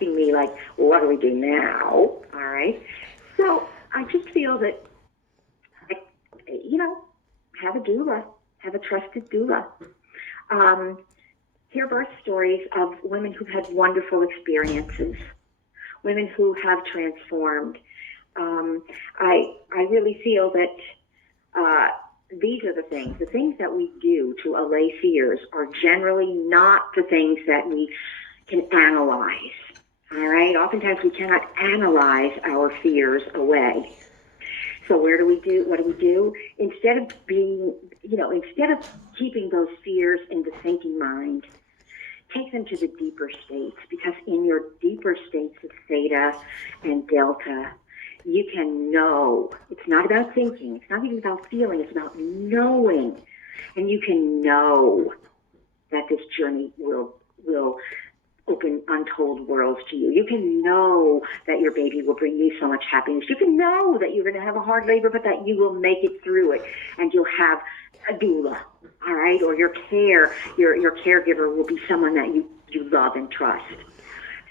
me like, well, what do we do now? All right. So I just feel that, you know, have a doula, have a trusted doula. Um, hear birth stories of women who've had wonderful experiences, women who have transformed. I really feel that these are the things that we do to allay fears are generally not the things that we can analyze. All right. Oftentimes we cannot analyze our fears away. So what do we do? Instead of instead of keeping those fears in the thinking mind, take them to the deeper states, because in your deeper states of theta and delta, you can know. It's not about thinking. It's not even about feeling. It's about knowing. And you can know that this journey will open untold worlds to you. You can know that your baby will bring you so much happiness. You can know that you're going to have a hard labor, but that you will make it through it, and you'll have a doula, all right? Or your caregiver will be someone that you love and trust.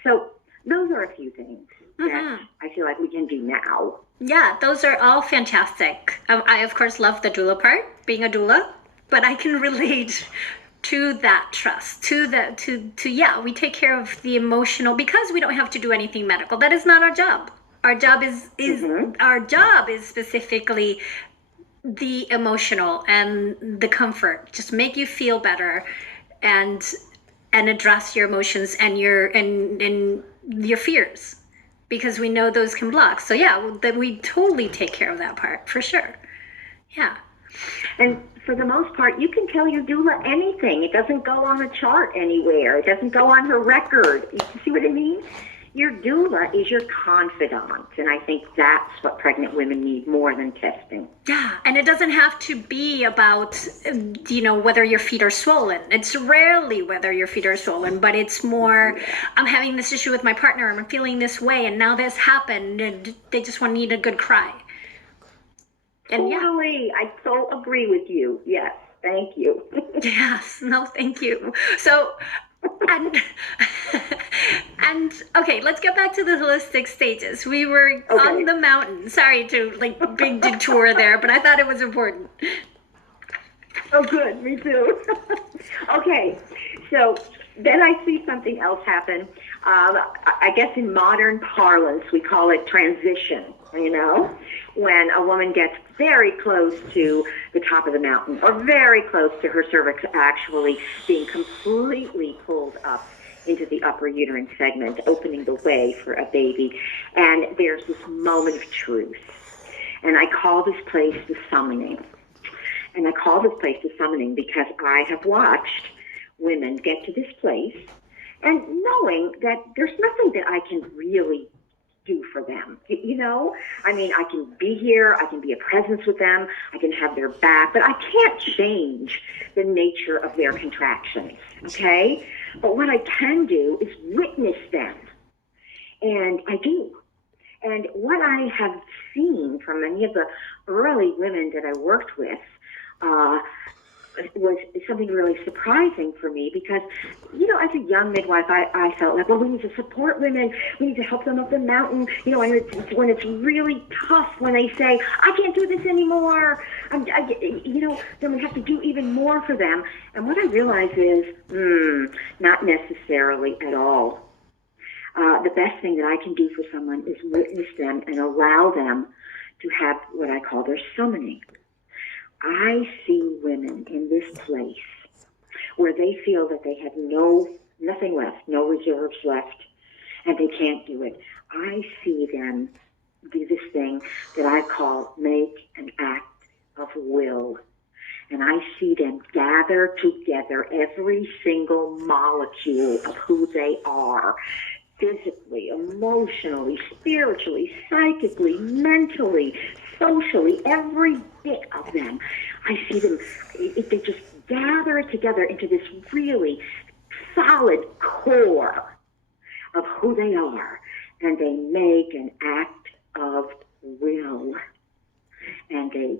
So those are a few things that I feel like we can do now. Yeah, those are all fantastic. I of course love the doula part, being a doula, but I can relate to that trust, to we take care of the emotional, because we don't have to do anything medical. That is not our job. Our job is our job is specifically the emotional and the comfort. Just make you feel better, and address your emotions and your fears, because we know those can block. So that we totally take care of that part for sure. Yeah. And for the most part, you can tell your doula anything. It doesn't go on a chart anywhere. It doesn't go on her record. You see what I mean? Your doula is your confidant, and I think that's what pregnant women need more than testing. Yeah, and it doesn't have to be about, whether your feet are swollen. It's rarely whether your feet are swollen, but it's more, I'm having this issue with my partner, I'm feeling this way, and now this happened, and they just want to need a good cry. And totally, I so agree with you. Yes, thank you. Yes, no, thank you. So, and okay, let's get back to the holistic stages. We were on the mountain. Sorry to big detour there, but I thought it was important. Oh, good. Me too. Okay, so then I see something else happen. I guess in modern parlance, we call it transition, when a woman gets very close to the top of the mountain, or very close to her cervix actually being completely pulled up into the upper uterine segment, opening the way for a baby. And there's this moment of truth. And I call this place the summoning. And I call this place the summoning because I have watched women get to this place and knowing that there's nothing that I can really do for them. I can be here, I can be a presence with them, I can have their back, but I can't change the nature of their contractions, okay? But what I can do is witness them, and I do. And what I have seen from many of the early women that I worked with was something really surprising for me, because, as a young midwife, I felt like, well, we need to support women. We need to help them up the mountain. When it's really tough, when they say, I can't do this anymore, then we have to do even more for them. And what I realize is, not necessarily at all. The best thing that I can do for someone is witness them and allow them to have what I call their summoning. I see women in this place where they feel that they have nothing left, no reserves left, and they can't do it. I see them do this thing that I call make an act of will. And I see them gather together every single molecule of who they are, physically, emotionally, spiritually, psychically, mentally, socially, every bit of them. I see them, they just gather it together into this really solid core of who they are, and they make an act of will, and they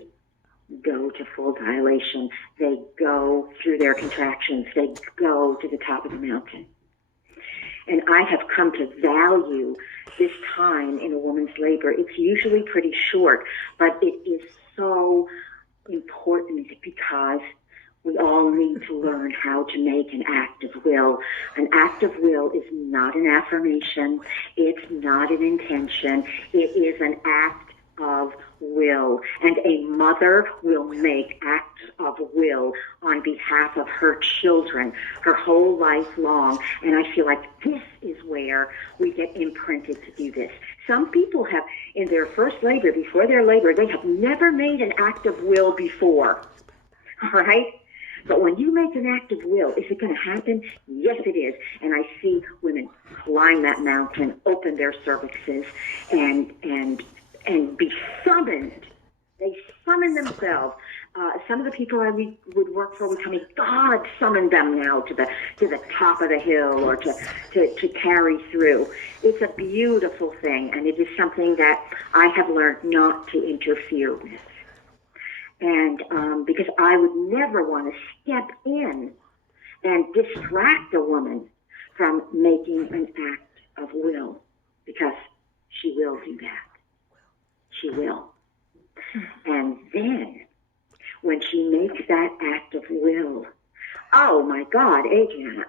go to full dilation. They go through their contractions. They go to the top of the mountain. And I have come to value this time in a woman's labor. It's usually pretty short, but it is so important because we all need to learn how to make an act of will. An act of will is not an affirmation. It's not an intention. It is an act of will. And a mother will make acts of will on behalf of her children her whole life long. And I feel like this is where we get imprinted to do this. Some people have, in their first labor, before their labor, they have never made an act of will before. All right? But when you make an act of will, is it going to happen? Yes, it is. And I see women climb that mountain, open their cervixes, and be summoned. They summon themselves. Some of the people I would work for would tell me, God summoned them now to the top of the hill or to carry through. It's a beautiful thing, and it is something that I have learned not to interfere with. And because I would never want to step in and distract a woman from making an act of will, because she will do that. She will. And then, when she makes that act of will, oh my God, Adrian,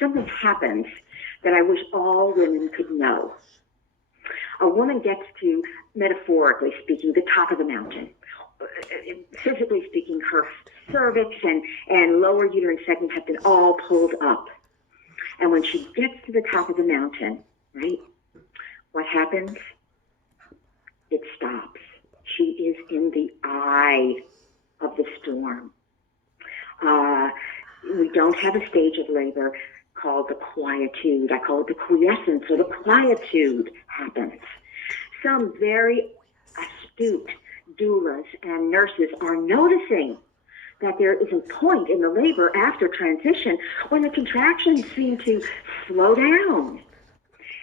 something happens that I wish all women could know. A woman gets to, metaphorically speaking, the top of the mountain. Physically speaking, her cervix and lower uterine segment have been all pulled up. And when she gets to the top of the mountain, right, what happens? It stops. She is in the eye of the storm. We don't have a stage of labor called the quietude. I call it the quiescence, or the quietude happens. Some very astute doulas and nurses are noticing that there is a point in the labor after transition when the contractions seem to slow down.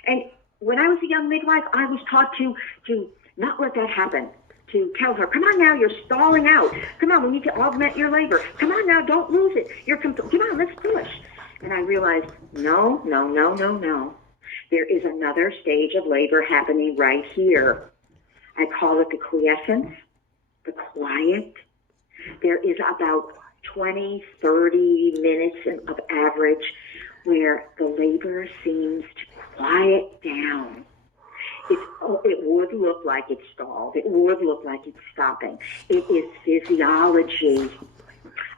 And when I was a young midwife, I was taught to not let that happen, to tell her, come on now, you're stalling out. Come on, we need to augment your labor. Come on now, don't lose it. Come on, let's push. And I realized, no. There is another stage of labor happening right here. I call it the quiescence, the quiet. There is about 20, 30 minutes of average where the labor seems to quiet down. It would look like it's stalled. It would look like it's stopping. It is physiology,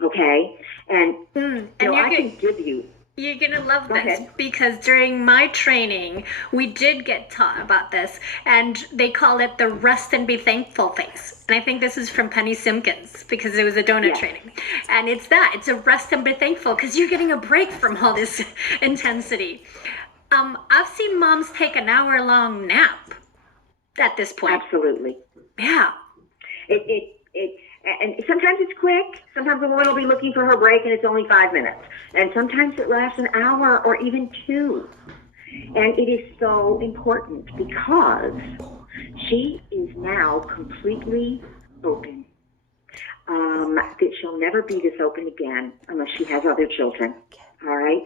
okay? And I can give you... You're going to love this because during my training, we did get taught about this, and they call it the rest and be thankful phase. And I think this is from Penny Simpkins because it was a donut training. And it's a rest and be thankful because you're getting a break from all this intensity. I've seen moms take an hour-long nap at this point. Absolutely. Yeah. And sometimes it's quick. Sometimes the woman will be looking for her break and it's only 5 minutes. And sometimes it lasts an hour or even 2. And it is so important because she is now completely open. That she'll never be this open again unless she has other children. All right?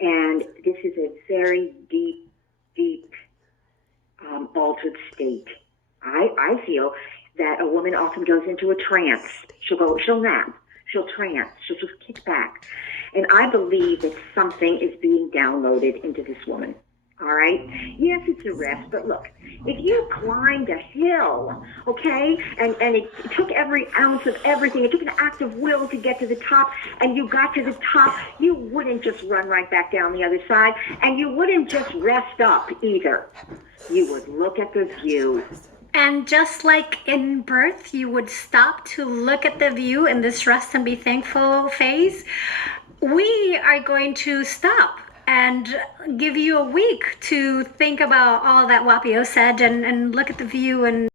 And this is a very deep, altered state. I feel that a woman often goes into a trance. She'll nap, she'll trance, she'll just kick back. And I believe that something is being downloaded into this woman. All right? Yes, it's a rest, but look, if you climbed a hill, okay, and it took every ounce of everything, it took an act of will to get to the top, and you got to the top, you wouldn't just run right back down the other side, and you wouldn't just rest up either. You would look at the view. And just like in birth, you would stop to look at the view in this rest and be thankful phase, we are going to stop and give you a week to think about all that Whapio said and look at the view and